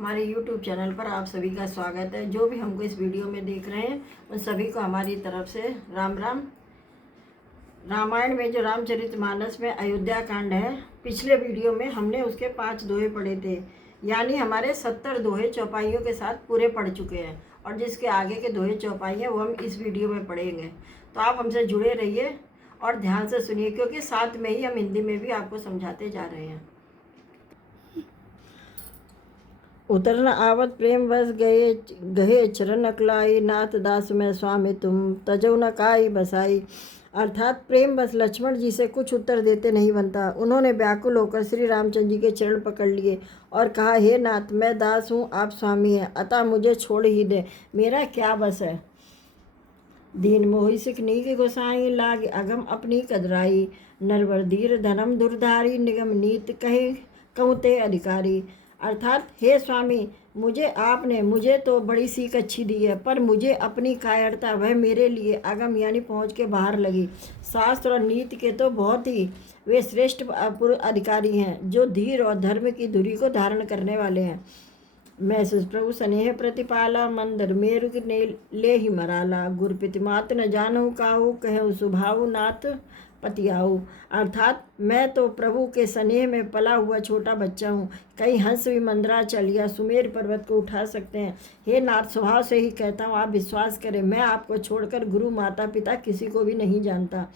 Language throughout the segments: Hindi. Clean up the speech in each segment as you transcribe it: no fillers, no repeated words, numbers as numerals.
हमारे YouTube चैनल पर आप सभी का स्वागत है। जो भी हमको इस वीडियो में देख रहे हैं उन सभी को हमारी तरफ से राम राम। रामायण में जो रामचरितमानस में अयोध्या कांड है, पिछले वीडियो में हमने उसके 5 दोहे पढ़े थे, यानी हमारे 70 दोहे चौपाइयों के साथ पूरे पढ़ चुके हैं। और जिसके आगे के दोहे चौपाई हैं वो हम इस वीडियो में पढ़ेंगे। तो आप हमसे जुड़े रहिए और ध्यान से सुनिए, क्योंकि साथ में ही हम हिंदी में भी आपको समझाते जा रहे हैं। उतर न आवत प्रेम बस गए गहे चरण अकलाई, नाथ दास में स्वामी तुम तजो न काई बसाई। अर्थात प्रेम बस लक्ष्मण जी से कुछ उत्तर देते नहीं बनता। उन्होंने व्याकुल होकर श्री रामचंद्र जी के चरण पकड़ लिए और कहा, हे नाथ, मैं दास हूँ, आप स्वामी हैं, अतः मुझे छोड़ ही दे, मेरा क्या बस है। दीन मोहि सिकनी के गोसाई, लाग अगम अपनी कदराई। नरवर धीर धर्म दुर्धारी, निगम नीत कहे कहूँ ते अधिकारी। अर्थात हे स्वामी, मुझे तो बड़ी सीख अच्छी दी है, पर मुझे अपनी कायरता वह मेरे लिए अगम यानी पहुँच के बाहर लगी। शास्त्र और नीति के तो बहुत ही वे श्रेष्ठ पूर्व अधिकारी हैं, जो धीर और धर्म की धुरी को धारण करने वाले हैं। मैं प्रभु स्नेह प्रतिपाला, मंदर मेरु ने ले ही मराला। गुरपित मात न जानू काहू, कहूँ सुभाऊ नाथ पतियाऊ। अर्थात मैं तो प्रभु के स्नेह में पला हुआ छोटा बच्चा हूँ, कहीं हंस भी मंदराचल या सुमेर पर्वत को उठा सकते हैं। हे नाथ, स्वभाव से ही कहता हूँ, आप विश्वास करें, मैं आपको छोड़कर गुरु माता पिता किसी को भी नहीं जानता।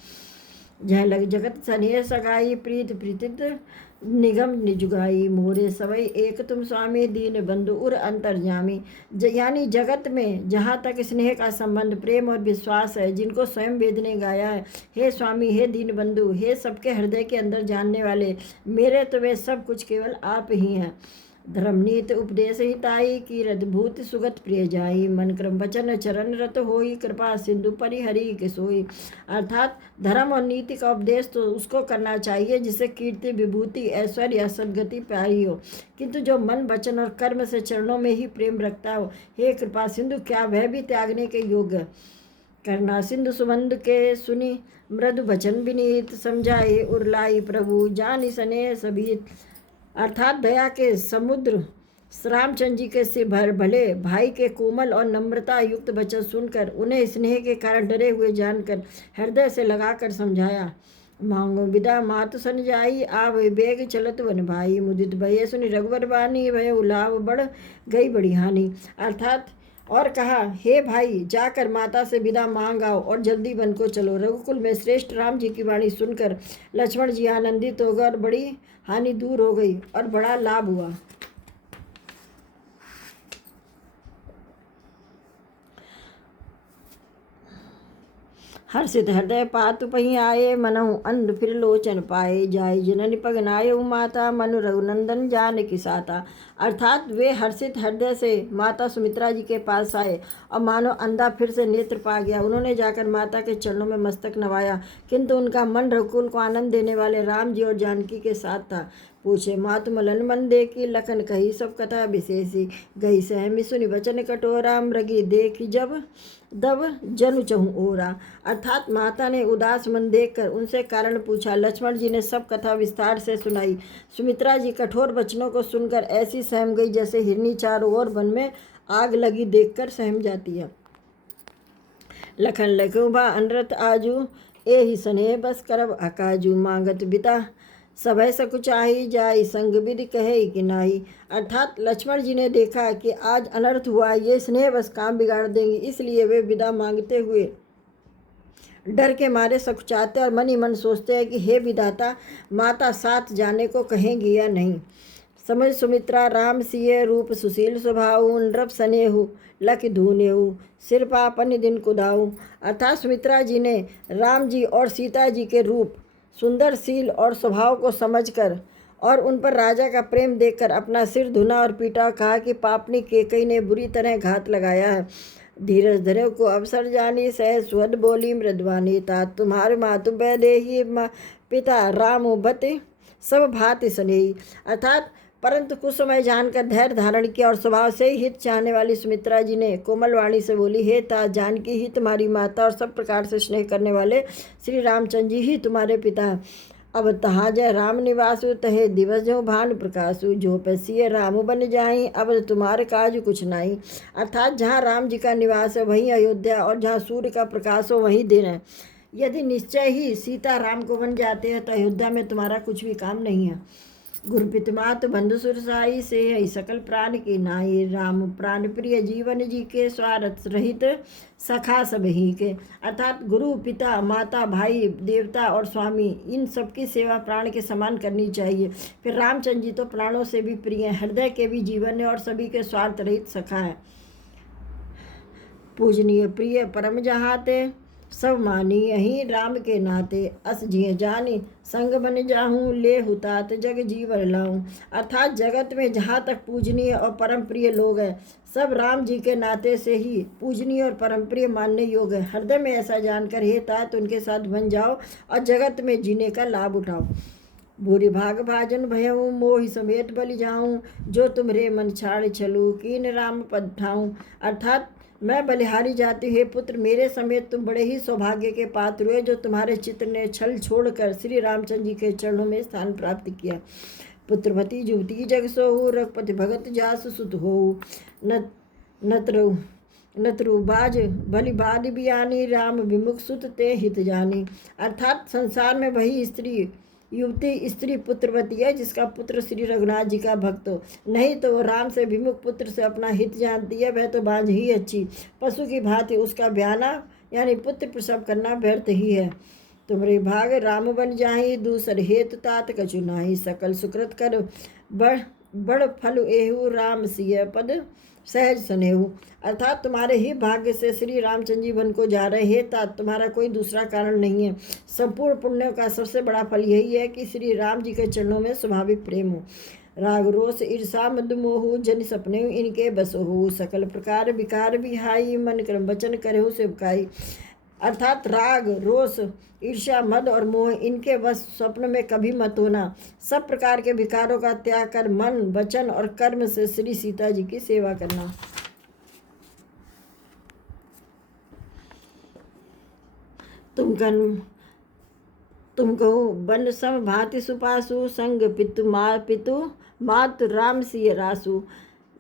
जह लग जगत स्नेह सगाई, प्रीत प्रीतित निगम निजुगाई। मोरे सवई एक तुम स्वामी, दीन बंधु उर अंतर्जामी। यानी जगत में जहाँ तक स्नेह का संबंध, प्रेम और विश्वास है, जिनको स्वयं वेद ने गाया है, हे स्वामी, हे दीन बंधु, हे सबके हृदय के अंदर जानने वाले, मेरे तो वे सब कुछ केवल आप ही हैं। धर्मनीत उपदेश हिताई, कीरत भूत सुगत प्रिय जाई। मन क्रम वचन चरण रत होई, कृपा सिंधु परिहरी के सोई। अर्थात धर्म और नीति का उपदेश तो उसको करना चाहिए जिसे कीर्ति विभूति ऐश्वर्य या सदगति प्यारी हो, किंतु जो मन वचन और कर्म से चरणों में ही प्रेम रखता हो, हे कृपा सिंधु, क्या वह भी त्यागने के योग्य। करना सिंधु सुबंध के सुनी, मृदु वचन विनीत, समझाए उरलाई प्रभु जानी स्नेह सभीत। अर्थात दया के समुद्र रामचंद्र जी के से भले भाई के कोमल और नम्रता युक्त वचन सुनकर उन्हें स्नेह के कारण डरे हुए जानकर हृदय से लगाकर समझाया। मांगो विदा मातु सन जाई, आव बेग चलत वन भाई। मुदित भये सुनि रघुवर बानी, भय उलाव बढ़ गई बड़ी हानि। अर्थात और कहा, हे भाई, जाकर माता से विदा मांग आओ और जल्दी वन को चलो। रघुकुल में श्रेष्ठ राम जी की वाणी सुनकर लक्ष्मण जी आनंदित हो गए और बड़ी हानि दूर हो गई और बड़ा लाभ हुआ। हर्षित हृदय पातु पही आए, मनहु अंध फिर लोचन पाए। जाय जननि पग नायउ माता, मनु रघुनंदन जानकी साता। अर्थात वे हर्षित हृदय से माता सुमित्रा जी के पास आए और मानो अंधा फिर से नेत्र पा गया। उन्होंने जाकर माता के चरणों में मस्तक नवाया, किंतु उनका मन रघुकुल को आनंद देने वाले राम जी और जानकी के साथ था। पूछे मातु मलन मन देखी, लखन कही सब कथा विशेषी। गई सहमी सुनि वचन कटोरा, मृगी देखी जब दब जनु चहु ओरा। अर्थात माता ने उदास मन देखकर उनसे कारण पूछा। लक्ष्मण जी ने सब कथा विस्तार से सुनाई। सुमित्रा जी कठोर वचनों को सुनकर ऐसी सहम गई जैसे हिरनी चारों ओर वन में आग लगी देखकर सहम जाती है। लखन लखु बा अनरत आजू, ए ही स्नेह बस करब अकाजू। मांगत बिता सभय सकुचाही, जाई संग विधि कहे कि नाही। अर्थात लक्ष्मण जी ने देखा कि आज अनर्थ हुआ, ये स्नेह बस काम बिगाड़ देंगे, इसलिए वे विदा मांगते हुए डर के मारे सकुचाते और मन ही मन सोचते हैं कि हे विधाता, माता साथ जाने को कहेंगी या नहीं। समझ सुमित्रा राम सिय रूप, सुशील स्वभाव, नृप स्नेहु लख धूनेहु, सिर पापन दिन कुदाऊ। अर्थात सुमित्रा जी ने राम जी और सीता जी के रूप, सुंदरशील और स्वभाव को समझकर और उन पर राजा का प्रेम देखकर अपना सिर धुना और पीटा। कहा कि पापनी केकई ने बुरी तरह घात लगाया है। धीरज धरे को अवसर जानी, सहज सुहद बोली मृदवानी। तात तुम्हारे मातु बैदेही, पिता राम बत सब भांति स्नेही। अर्थात परंतु कुछ समय जानकर धैर्य धारण किया और स्वभाव से ही हित चाहने वाली सुमित्रा जी ने कोमल वाणी से बोली, हे तात, जानकी ही तुम्हारी माता और सब प्रकार से स्नेह करने वाले श्री रामचंद्र जी ही तुम्हारे पिता हैं। अब तहाँ जय राम निवासु तहे दिवस जो भानु प्रकाशु जो पैसिय राम बन जाई अब तुम्हारे काज कुछ नहीं। अर्थात जहाँ राम जी का निवास है वहीं अयोध्या, और जहाँ सूर्य का प्रकाश हो वहीं दिन है। यदि निश्चय ही सीता राम को बन जाते हैं तो अयोध्या में तुम्हारा कुछ भी काम नहीं है। गुरु पितमात बंधु सुरसाई से हई सकल प्राण की नाई राम प्राण प्रिय जीवन जी के स्वार्थ रहित सखा सब ही के। अर्थात गुरु पिता माता भाई देवता और स्वामी इन सबकी सेवा प्राण के समान करनी चाहिए। फिर रामचंद्र जी तो प्राणों से भी प्रिय हैं, हृदय के भी जीवन है और सभी के स्वार्थ रहित सखा है। पूजनीय प्रिय परम जहाते सब मानी यहीं राम के नाते अस जिय जानी संग बन जाहूँ ले हुतात जग जीवन लाऊं। अर्थात जगत में जहाँ तक पूजनीय और परम प्रिय लोग हैं सब राम जी के नाते से ही पूजनीय और परम प्रिय मानने योग्य है। हृदय में ऐसा जानकर हे तात उनके साथ बन जाओ और जगत में जीने का लाभ उठाओ। भूरि भाग भाजन भयऊँ मोहि समेत बलि जाऊँ जो तुम्हारे मन छाड़ चलूँ कीन राम पद ठाऊँ। अर्थात मैं बलिहारी जाति हे पुत्र, मेरे समेत तुम बड़े ही सौभाग्य के पात्र हुए जो तुम्हारे चित्र ने छल छोड़कर श्री रामचंद्र जी के चरणों में स्थान प्राप्त किया। पुत्रवती जुवती जग सोहु रघुपति भगत जास सुत हो नत्रु बाज भली बाद बियानी राम विमुख सुत ते हित जानी। अर्थात संसार में वही स्त्री युवती स्त्री पुत्रवती है जिसका पुत्र श्री रघुनाथ जी का भक्त हो, नहीं तो वो राम से विमुख पुत्र से अपना हित जानती है। वह तो बांझ ही अच्छी पशु की भांति उसका ब्याना यानी पुत्र प्रसव करना व्यर्थ ही है। तुम्हारे भाग राम बन जाही दूसर हेतु तात कछु नाही सकल सुकृत कर बड़ फल एहु राम सिय पद सहज स्नेहु। अर्थात तुम्हारे ही भाग्य से श्री रामचंद्र जी वन को जा रहे हैं तात तुम्हारा कोई दूसरा कारण नहीं है। संपूर्ण पुण्यों का सबसे बड़ा फल यही है कि श्री राम जी के चरणों में स्वाभाविक प्रेम हो। राग रोष ईर्षा मद मोह जन सपने इनके बस हो सकल प्रकार विकार बिहाई मन क्रम वचन करे हो सेवकाई। अर्थात राग रोष ईर्ष्या मद और मोह इनके बस स्वप्न में कभी मत होना। सब प्रकार के विकारों का त्याग कर मन वचन और कर्म से श्री सीता जी की सेवा करना। तुम कहो बन सम भांति सुपासु संग पितु मातु राम सिय रासु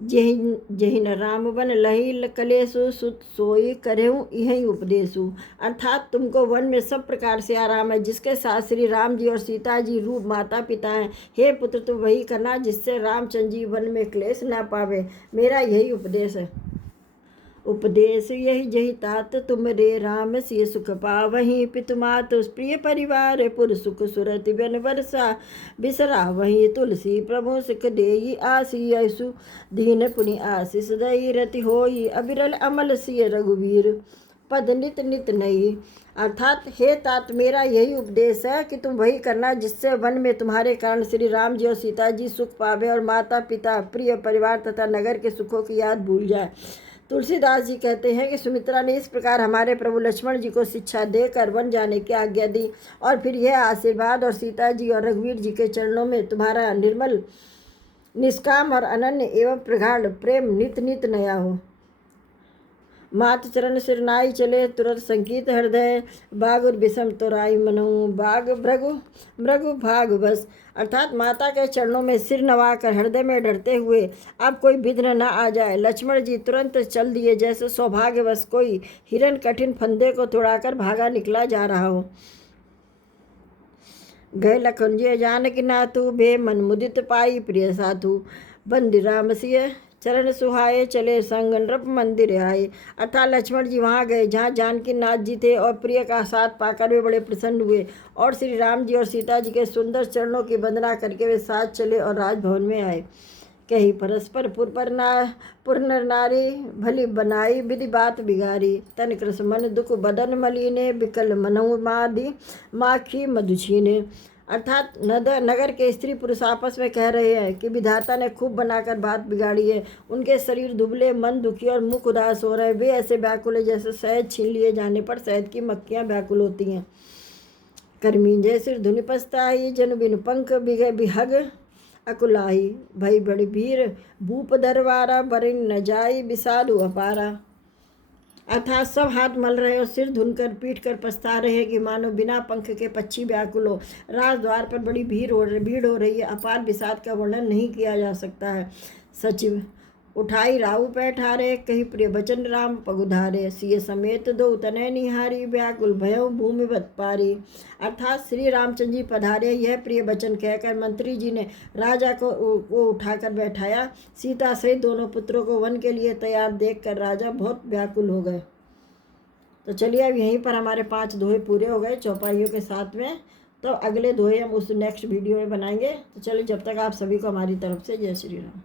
जहिन राम बन लही कलेसु सुत सोई करेहूँ यही उपदेशु। अर्थात तुमको वन में सब प्रकार से आराम है जिसके साथ श्री राम जी और सीता जी रूप माता पिता हैं। हे पुत्र तुम वही करना जिससे रामचंद्र जी वन में क्लेश ना पावे, मेरा यही उपदेश है। उपदेश यही जही तात तुम रे राम सिय सुख पावहीं पितु मातु प्रिय परिवार पुर सुख सुरति बन वर्षा बिसरा वहीं तुलसी प्रभु सुख देई आसी यसु दीन पुनि आशीष दई रति होई अविरल अमल सिय रघुवीर पद नित नित नई। अर्थात हे तात मेरा यही उपदेश है कि तुम वही करना जिससे वन में तुम्हारे कारण श्री राम जी और सीता जी सुख पावे और माता पिता प्रिय परिवार तथा नगर के सुखों की याद भूल जाए। तुलसीदास जी कहते हैं कि सुमित्रा ने इस प्रकार हमारे प्रभु लक्ष्मण जी को शिक्षा देकर वन जाने की आज्ञा दी और फिर यह आशीर्वाद और सीता जी और रघुवीर जी के चरणों में तुम्हारा निर्मल निष्काम और अनन्य एवं प्रगाढ़ प्रेम नित नित नया हो। मात चरण सिरनाई चले तुरंत संकीत हृदय बाग और विषम तोराई मनऊ बाग मृगु भाग बस। अर्थात माता के चरणों में सिर नवाकर हृदय में डरते हुए अब कोई विघ्न न आ जाए लक्ष्मण जी तुरंत चल दिए जैसे सौभाग्यवश कोई हिरण कठिन फंदे को तोड़ाकर भागा निकला जा रहा हो। गए लखन जी जानकी नाथु बे मन मुदित पाई प्रिय साधु बंदी राम सिय चरण सुहाए चले संग नृप मंदिर आए। अर्थात लक्ष्मण जी वहाँ गए जहाँ जानकी नाथ जी थे और प्रिय का साथ पाकर वे बड़े प्रसन्न हुए और श्री राम जी और सीता जी के सुंदर चरणों की वंदना करके वे साथ चले और राजभवन में आए। कही परस्पर पुरनर नारी भली बनाई विधि बात बिगारी तन कृष मन दुख बदन मलीने विकल मनऊ मादी माखी मधुछीने। अर्थात नगर के स्त्री पुरुष आपस में कह रहे हैं कि विधाता ने खूब बनाकर बात बिगाड़ी है। उनके शरीर दुबले मन दुखी और मुख उदास हो रहे हैं। वे ऐसे व्याकुल है जैसे शहद छीन लिए जाने पर शहद की मक्खियाँ व्याकुल होती हैं। कर्मी जैसे धुनि पछताई जन बिन पंख बिहग अकुलाई भई बड़ी भीर भूप दरबारा बरिन न जाई विषादु अपारा। अर्थात सब हाथ मल रहे और सिर धुनकर पीट कर पछता रहे कि मानो बिना पंख के पक्षी व्याकुल हो। राजद्वार पर बड़ी भीड़ हो रही है। अपार विषाद का वर्णन नहीं किया जा सकता है। सचिव उठाई राहु पैठारे, कही प्रिय बचन राम पगुधारे, सिय समेत दो तनय निहारी, व्याकुल भयउ भूमि बत पारी। अर्थात श्री रामचंद्र जी पधारे, यह प्रिय वचन कहकर मंत्री जी ने राजा को उठाकर बैठाया। सीता सहित दोनों पुत्रों को वन के लिए तैयार देखकर राजा बहुत व्याकुल हो गए। तो चलिए अब यहीं पर हमारे 5 दोहे पूरे हो गए चौपाइयों के साथ में। तो अगले दोहे हम उस नेक्स्ट वीडियो में बनाएंगे। तो चलिए, जब तक आप सभी को हमारी तरफ से जय श्री राम।